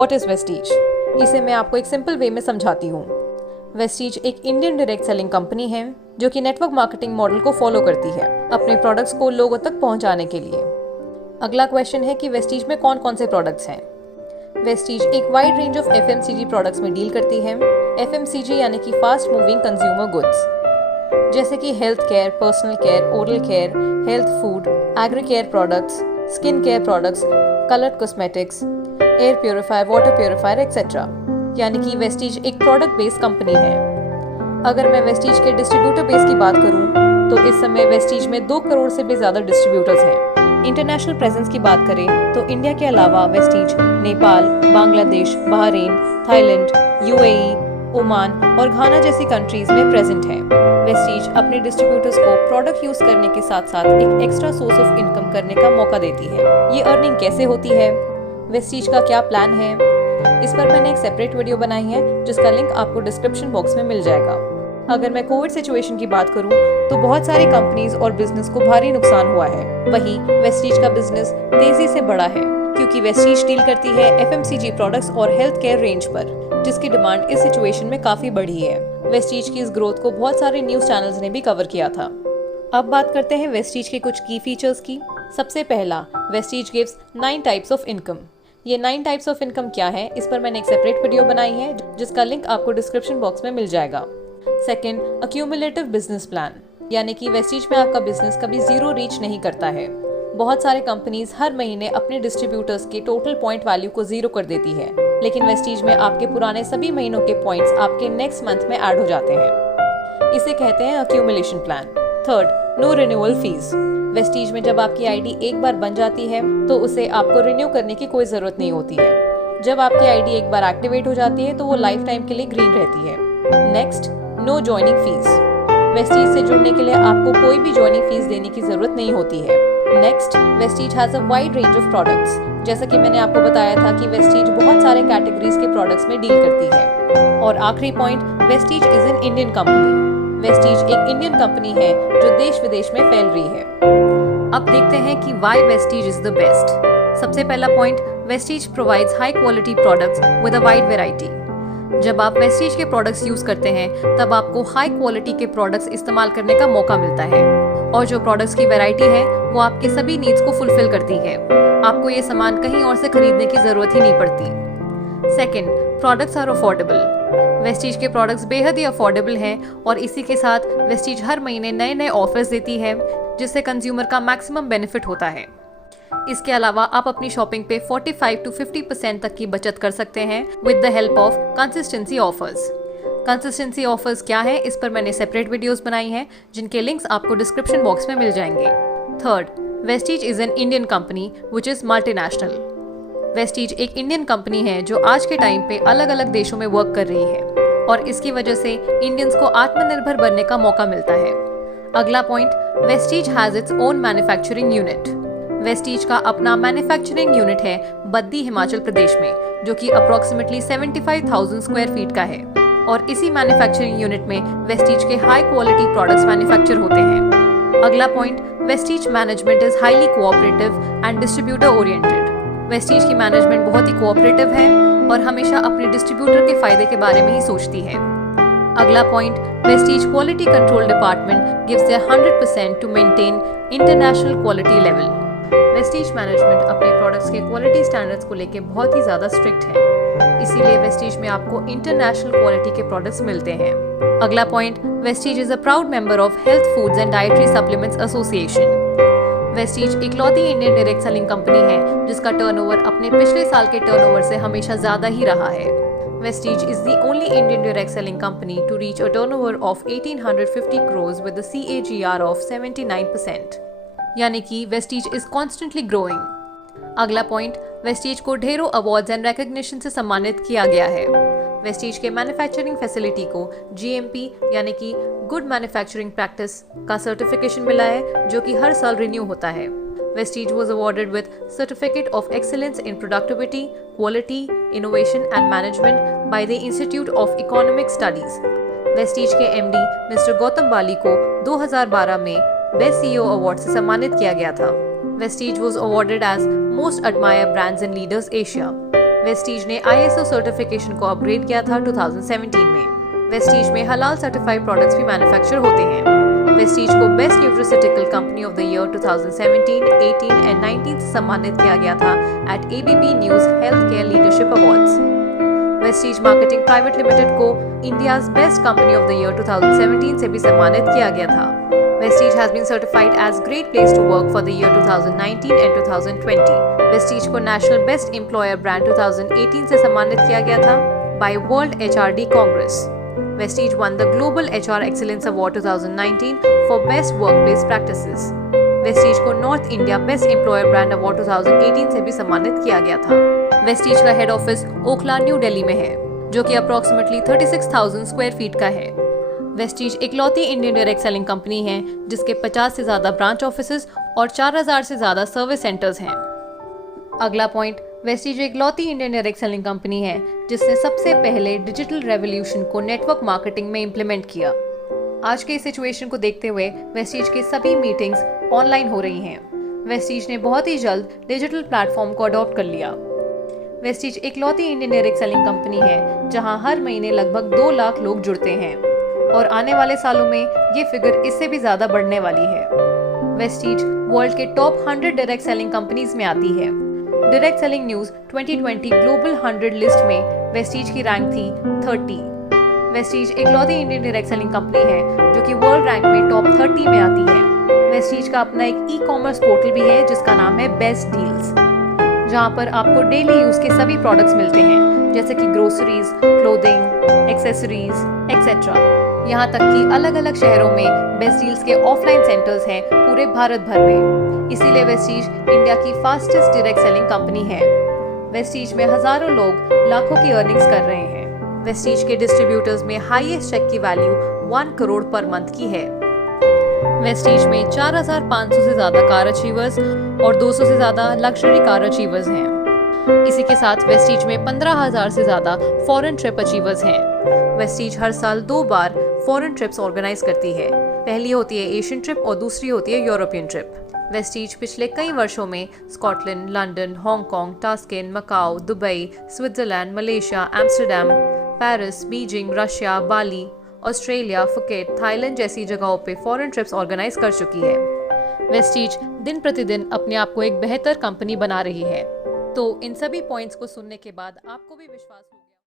What is Vestige? इसे मैं आपको एक सिंपल वे में समझाती हूँ। वेस्टीज एक इंडियन डायरेक्ट सेलिंग कंपनी है जो कि नेटवर्क मार्केटिंग मॉडल को फॉलो करती है अपने प्रोडक्ट्स को लोगों तक पहुँचाने के लिए। अगला क्वेश्चन है कि वेस्टीज में कौन कौन से प्रोडक्ट्स हैं। वेस्टीज एक wide range of FMCG products में डील करती है। एफएमसीजी यानी कि फास्ट मूविंग कंज्यूमर गुड्स, जैसे कि health care, personal care, oral care, health food, agri care products, skin care products, coloured cosmetics, air purifier, water purifier etcetera. यानी कि Vestige एक प्रोडक्ट बेस्ड कंपनी है। अगर मैं वेस्टीज के डिस्ट्रीब्यूटर बेस की बात करूं तो इस समय वेस्टीज में 2 करोड़ से भी ज़्यादा डिस्ट्रीब्यूटर्स हैं। इंटरनेशनल प्रेजेंस की बात करें तो इंडिया के अलावा Vestige Nepal, Bangladesh, Bahrain, Thailand, UAE, Oman और घाना जैसी कंट्रीज में प्रेजेंट है। वेस्टीज अपने डिस्ट्रीब्यूटर्स को प्रोडक्ट यूज करने के साथ साथ एक एक्स्ट्रा सोर्स ऑफ इनकम करने का मौका देती है। ये अर्निंग कैसे होती है, वेस्टीज का क्या प्लान है, इस पर मैंने एक सेपरेट वीडियो बनाई है जिसका लिंक आपको डिस्क्रिप्शन बॉक्स में मिल जाएगा। अगर मैं कोविड सिचुएशन की बात करूं तो बहुत सारी कंपनीज और बिजनेस को भारी नुकसान हुआ है। वहीं वेस्टीज का बिजनेस तेजी से बढ़ा है क्योंकि वेस्टीज डील करती है एफएमसीजी प्रोडक्ट्स और हेल्थ केयर रेंज पर, जिसकी डिमांड इस सिचुएशन में काफी बढ़ी है। वेस्टीज की इस ग्रोथ को बहुत सारे न्यूज चैनल्स ने भी कवर किया था। अब बात करते हैं वेस्टीज के कुछ की फीचर्स की। सबसे पहला, Vestige gives 9 types of income. ये 9 टाइप्स ऑफ इनकम क्या है, इस पर मैंने एक सेपरेट वीडियो बनाई है जिसका लिंक आपको डिस्क्रिप्शन बॉक्स में मिल जाएगा। सेकंड, अक्यूमुलेटिव बिजनेस प्लान, यानी कि वेस्टीज में आपका बिजनेस कभी जीरो रीच नहीं करता है। बहुत सारे कंपनीज हर महीने अपने डिस्ट्रीब्यूटर्स के टोटल पॉइंट वैल्यू को जीरो कर देती है, लेकिन वेस्टीज में आपके पुराने सभी महीनों के पॉइंट्स आपके नेक्स्ट मंथ में ऐड हो जाते हैं। इसे कहते हैं accumulation plan. Third, no renewal fees. Vestige में जब आपकी आईडी एक बार बन जाती है तो उसे आपको रिन्यू करने की कोई जरूरत नहीं होती है। जब आपकी आईडी एक बार एक्टिवेट हो जाती है तो वो लाइफ टाइम के लिए ग्रीन रहती है। Next, no joining fees. Vestige से जुड़ने के लिए आपको कोई भी ज्वाइनिंग फीस देने की जरूरत नहीं होती है। Next, Vestige has a wide range of products. जैसा कि मैंने आपको बताया था कि वेस्टीज बहुत सारे कैटेगरीज के प्रोडक्ट्स में डील करती है। और आखिरी point, Vestige is an Indian company. Vestige एक इंडियन कंपनी है जो देश विदेश में फैल रही है। अब देखते हैं कि why Vestige is the best. सबसे पहला point, Vestige provides high quality products with a wide variety. जब आप वेस्टीज के प्रोडक्ट्स यूज करते हैं तब आपको हाई क्वालिटी के प्रोडक्ट्स इस्तेमाल करने का मौका मिलता है, और जो प्रोडक्ट्स की वैरायटी है वो आपके सभी नीड्स को फुलफिल करती है। आपको ये सामान कहीं और से खरीदने की जरूरत ही नहीं पड़ती। Second, products are affordable. Vestige के प्रोडक्ट्स बेहद ही अफोर्डेबल हैं और इसी के साथ वेस्टीज हर महीने नए नए ऑफर्स देती है जिससे कंज्यूमर का मैक्सिमम बेनिफिट होता है। इसके अलावा आप अपनी शॉपिंग पे 45 to 50% तक की बचत कर सकते हैं with the help of consistency offers. Consistency offers क्या है, इस पर मैंने सेपरेट वीडियोस बनाई हैं जिनके लिंक्स आपको डिस्क्रिप्शन बॉक्स में मिल जाएंगे। Third, Vestige is an Indian company which is multinational. Vestige एक इंडियन कंपनी है जो आज के टाइम पे अलग अलग देशों में वर्क कर रही है और इसकी वजह से इंडियंस को आत्मनिर्भर बनने का मौका मिलता है। अगला point, Vestige has its own manufacturing unit. Vestige का अपना मैन्युफैक्चरिंग यूनिट है बद्दी, हिमाचल प्रदेश में, जो कि अप्रोक्सीमेटली 75,000 स्क्वायर फीट का है, और इसी मैन्युफैक्चरिंग यूनिट में वेस्टीज के हाई क्वालिटी प्रोडक्ट्स मैन्युफैक्चर होते हैं। अगला point, Vestige management is highly cooperative and distributor oriented. Vestige की मैनेजमेंट बहुत ही कोऑपरेटिव है और हमेशा अपने डिस्ट्रीब्यूटर के फायदे के बारे में ही सोचती है। अगला point, Vestige quality control department gives their 100% to maintain international quality level. Vestige management अपने प्रोडक्ट्स के क्वालिटी स्टैंडर्ड्स को लेकर बहुत ही ज़्यादा स्ट्रिक्ट है, इसीलिए वेस्टीज में आपको इंटरनेशनल क्वालिटी के प्रोडक्ट्स मिलते हैं। अगला point, Vestige is a proud member of health foods and dietary supplements association. Vestige इकलौती इंडियन डायरेक्ट सेलिंग कंपनी है जिसका टर्नओवर अपने पिछले साल के टर्नओवर से हमेशा ज़्यादा ही रहा है। Vestige is the only Indian direct selling company to reach a turnover of 1850 crores with a CAGR of 79%. यानी कि Vestige is constantly growing. अगला पॉइंट, Vestige को ढेरों अवार्ड्स एंड रिकॉग्निशन से सम्मानित किया गया है। Vestige के मैन्युफैक्चरिंग फैसिलिटी को GMP यानी कि गुड मैन्युफैक्चरिंग प्रैक्टिस का सर्टिफिकेशन मिला है जो कि हर साल रिन्यू होता है। Vestige was awarded with Certificate of Excellence in Productivity, Quality, Innovation and Management by the Institute of Economic Studies. Vestige के MD मिस्टर गौतम बाली को 2012 में बेस्ट CEO अवार्ड से सम्मानित किया गया था। Vestige was awarded as Most Admired Brands and Leaders Asia. Vestige ने ISO certification को अपग्रेड किया था 2017 में। वेस्टीज में हलाल सर्टिफाइड प्रोडक्ट्स भी मैन्युफैक्चर होते हैं। वेस्टीज को best nutraceutical company of the year 2017, 18 and 19 से सम्मानित किया गया था at ABP news health care leadership awards. Vestige marketing private limited को India's best company of the year 2017 से भी सम्मानित किया गया था। Vestige has been certified as Great Place to Work for the year 2019 and 2020. Vestige को National Best Employer Brand 2018 से सम्मानित किया गया था by World HRD Congress. Vestige won the Global HR Excellence Award 2019 for Best Workplace Practices. Vestige को North India Best Employer Brand Award 2018 से भी सम्मानित किया गया था। Vestige का head office Okhla, new Delhi में है, जो कि अप्रोक्सीमेटली 36,000 स्क्वायर फीट का है। वेस्टीज इकलौती इंडियन डायरेक्ट सेलिंग कंपनी है जिसके 50 से ज़्यादा ब्रांच ऑफिसेज और 4,000 से ज़्यादा सर्विस सेंटर्स हैं। अगला पॉइंट, वेस्टीज इकलौती इंडियन डायरेक्ट सेलिंग कंपनी है जिसने सबसे पहले डिजिटल रेवोल्यूशन को नेटवर्क मार्केटिंग में इम्प्लीमेंट किया। आज के इस सिचुएशन को देखते हुए वेस्टीज की सभी मीटिंग्स ऑनलाइन हो रही हैं। वेस्टीज ने बहुत ही जल्द डिजिटल प्लेटफॉर्म को अडॉप्ट कर लिया। वेस्टीज इकलौती इंडियन डायरेक्ट सेलिंग कंपनी है जहां हर महीने लगभग 2 लाख लोग जुड़ते हैं और आने वाले सालों में ये फिगर इससे भी ज्यादा बढ़ने वाली है। वेस्टीज वर्ल्ड के टॉप 100 डायरेक्ट सेलिंग कंपनीज में आती है। Direct selling news 2020 global 100 list में वेस्टीज की रैंक थी 30। वेस्टीज इकलौती इंडियन डायरेक्ट सेलिंग कंपनी है जो कि वर्ल्ड रैंक में टॉप 30 में आती है। वेस्टीज का अपना एक ई-कॉमर्स पोर्टल भी है जिसका नाम है बेस्ट डील्स, जहां पर आपको डेली यूज के सभी प्रोडक्ट्स मिलते हैं जैसे कि ग्रोसरीज, क्लोथिंग, एक्सेसरीज एक्सेट्रा। यहाँ तक कि अलग अलग शहरों में बेस्ट डील्स के ऑफलाइन सेंटर्स हैं पूरे भारत भर में। इसीलिए वेस्टीज इंडिया की फास्टेस्ट डायरेक्ट सेलिंग कंपनी है। वेस्टीज में हजारों लोग लाखों की अर्निंग्स कर रहे हैं। वेस्टीज के डिस्ट्रीब्यूटर्स में हाईएस्ट चेक की वैल्यू 1 करोड़ पर मंथ की है। वेस्टीज में 4,500 से ज्यादा कार अचीवर्स और 200 से ज्यादा लग्जरी कार अचीवर्स हैं। इसी के साथ वेस्टीज में 15,000 से ज्यादा फॉरेन ट्रिप अचीवर्स हैं। वेस्टीज हर साल 2 बार फॉरेन ट्रिप्स ऑर्गेनाइज करती है। पहली होती है एशियन ट्रिप और दूसरी होती है यूरोपियन ट्रिप। वेस्टीज पिछले कई वर्षों में Scotland, London, Hong Kong, Tashkent, Macau, Dubai, Switzerland, Malaysia, Amsterdam, Paris, Beijing, Russia, Bali, Australia, Phuket, Thailand जैसी जगहों पे फॉरेन ट्रिप्स ऑर्गेनाइज कर चुकी है। वेस्टीज दिन प्रतिदिन अपने आप को एक बेहतर कंपनी बना रही है। तो इन सभी पॉइंट्स को सुनने के बाद आपको भी विश्वास होगा